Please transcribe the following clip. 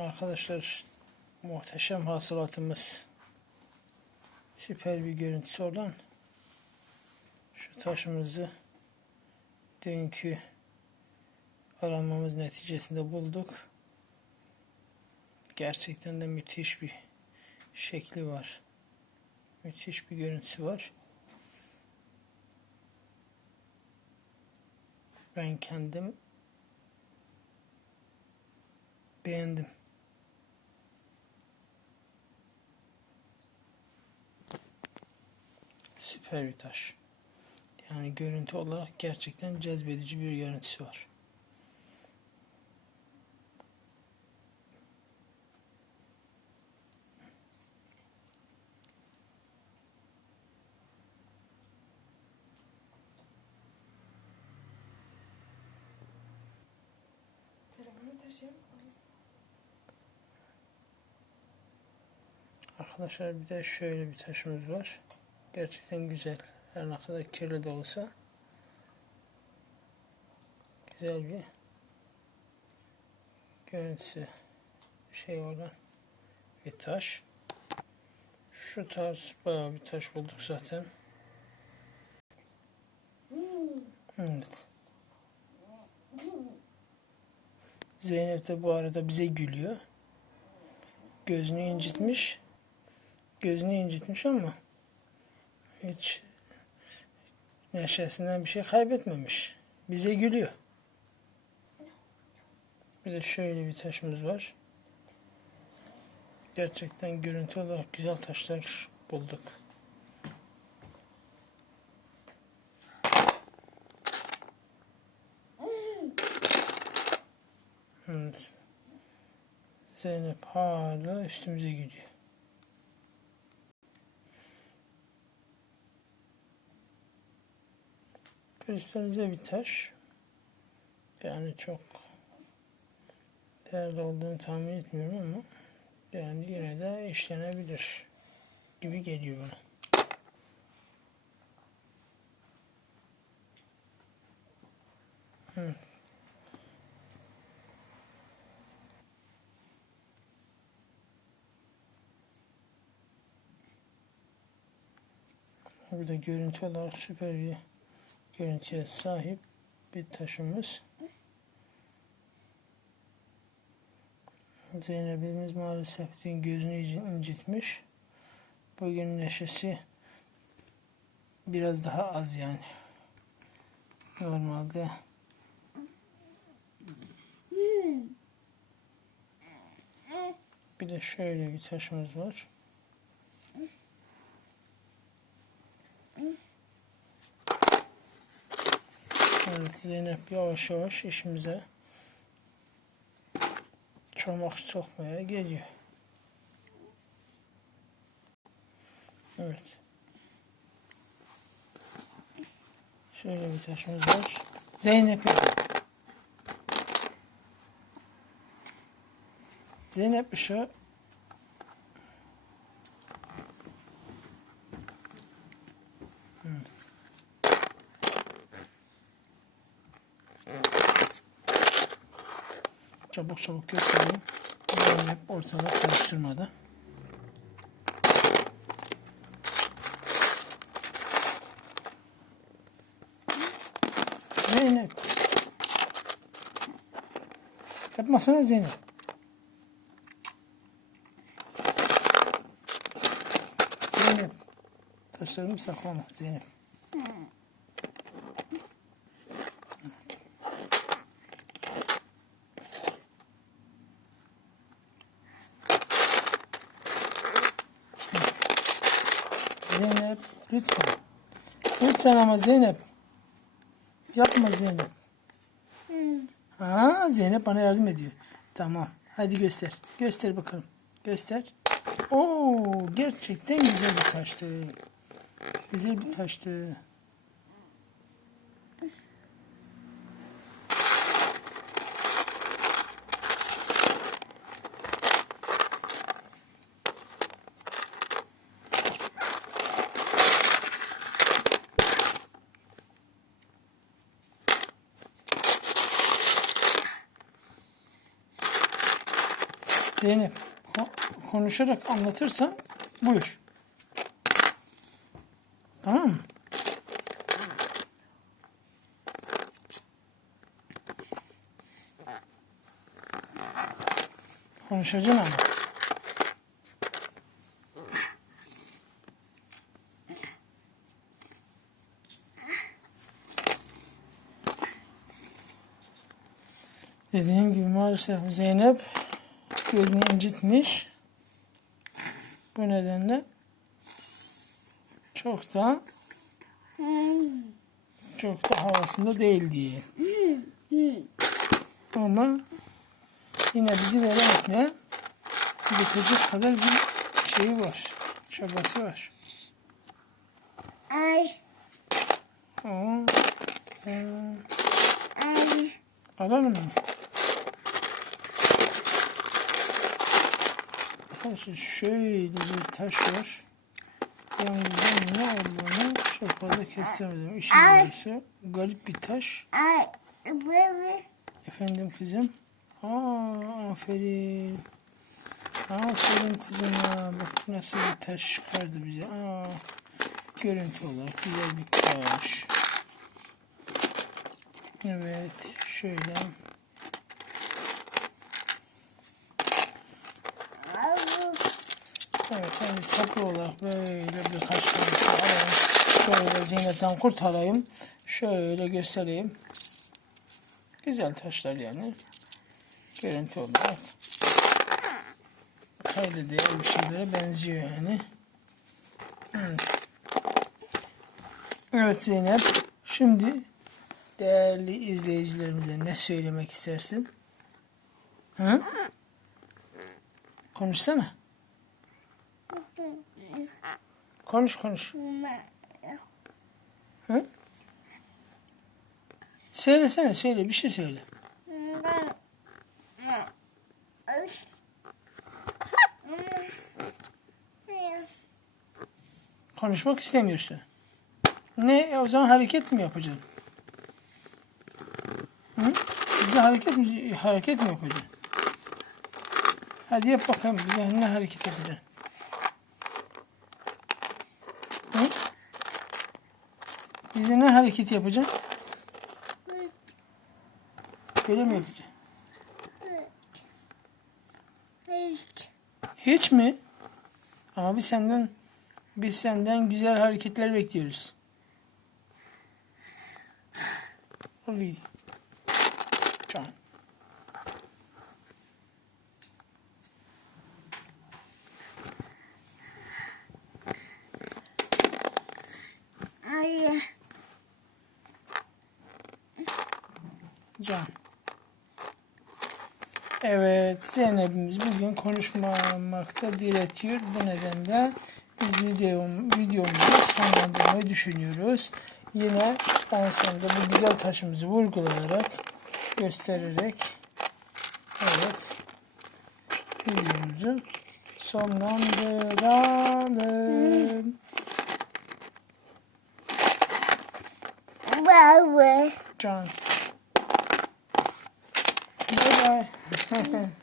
Arkadaşlar muhteşem hasılatımız süper bir görüntüsü olan şu taşımızı dünkü aramamız neticesinde bulduk. Gerçekten de müthiş bir şekli var. Müthiş bir görüntüsü var. Ben kendim beğendim. Süper bir taş. Yani görüntü olarak gerçekten cezbedici bir görüntüsü var. Arkadaşlar bir de şöyle bir taşımız var. Gerçekten güzel. Her ne kadar kirli de olsa güzel bir görüntüsü şey olan bir taş. Şu tarz bayağı bir taş bulduk zaten. Evet. Zeynep de bu arada bize gülüyor. Gözünü incitmiş. Gözünü incitmiş ama hiç neşesinden bir şey kaybetmemiş. Bize gülüyor. Bir de şöyle bir taşımız var. Gerçekten görüntü olarak güzel taşlar bulduk. Evet. Zeynep hala üstümüze gidiyor. Kristalize bir taş. Yani çok değerli olduğunu tahmin etmiyorum ama yani yine de işlenebilir gibi geliyor bana. Burada görüntü olarak süper bir görüntüye sahip bir taşımız. Zeynep'imiz maalesef dün gözünü inci- incitmiş. Bugün neşesi biraz daha az yani. Normalde bir de şöyle bir taşımız var. Evet Zeynep yavaş yavaş işimize çomak sokmaya geliyor. Evet. Şöyle bir taşımız var. Zeynep. Zeynep ışığı çabuk çabuk göstereyim. Zeynep ortalık karıştırmadı. Zeynep. Yapmasana Zeynep. Zeynep. Taşlarımı saklama Zeynep. Zeynep lütfen. Lütfen ama Zeynep. Yapma Zeynep. Ha Zeynep bana yardım ediyor. Tamam. Hadi göster. Göster bakalım. Göster. Oo gerçekten güzel bir taştı. Güzel bir taştı. Zeynep ko- konuşarak anlatırsan buyur. Tamam mı? Konuşacaksın ama. Dediğim gibi maalesef Zeynep gözünü incitmiş. Bu nedenle çok da çok da havasında değil diye. Ama yine bizi veremekle bitecek kadar bir şeyi var. Çabası var. Ay, Aa, aa, ay, alalım mı? Arkadaşlar şöyle bir taş var. Ben buradan ne olduğunu çok fazla kestiremedim. İşin doğrusu garip bir taş. Efendim kızım. Aa, aferin. Aferin kızıma. Bak nasıl bir taş çıkardı bize. Aa, görüntü olarak güzel bir taş. Evet. Şöyle. Evet. Yani toplu olarak böyle birkaç tane alayım. Şöyle Zeynep'ten kurtarayım. Şöyle göstereyim. Güzel taşlar yani. Görüntü olarak. Kayda değer bir şeylere benziyor yani. Evet Zeynep. Şimdi değerli izleyicilerimize ne söylemek istersin? Hı? Konuşsana. Konuş konuş. Hı? Söylesene söyle bir şey söyle. Konuşmak istemiyorsun. Ne o zaman hareket mi yapacaksın? Hı? Bize hareket mi hareket mi yapacaksın? Hadi yap bakalım bize ne hareket yapacaksın? Hı? Bize ne hareket yapacaksın? Böyle mi yapacaksın? Hiç mi? Ama biz senden biz senden güzel hareketler bekliyoruz. Oli. Can. Ay, Can. Evet, Zeynep'imiz bugün konuşmamakta diretiyor. Bu nedenle biz videom, videomuzu sonlandırmayı düşünüyoruz. Yine en sonunda bu güzel taşımızı vurgulayarak, göstererek evet videomuzu sonlandıralım. baba. Can. Bye bye.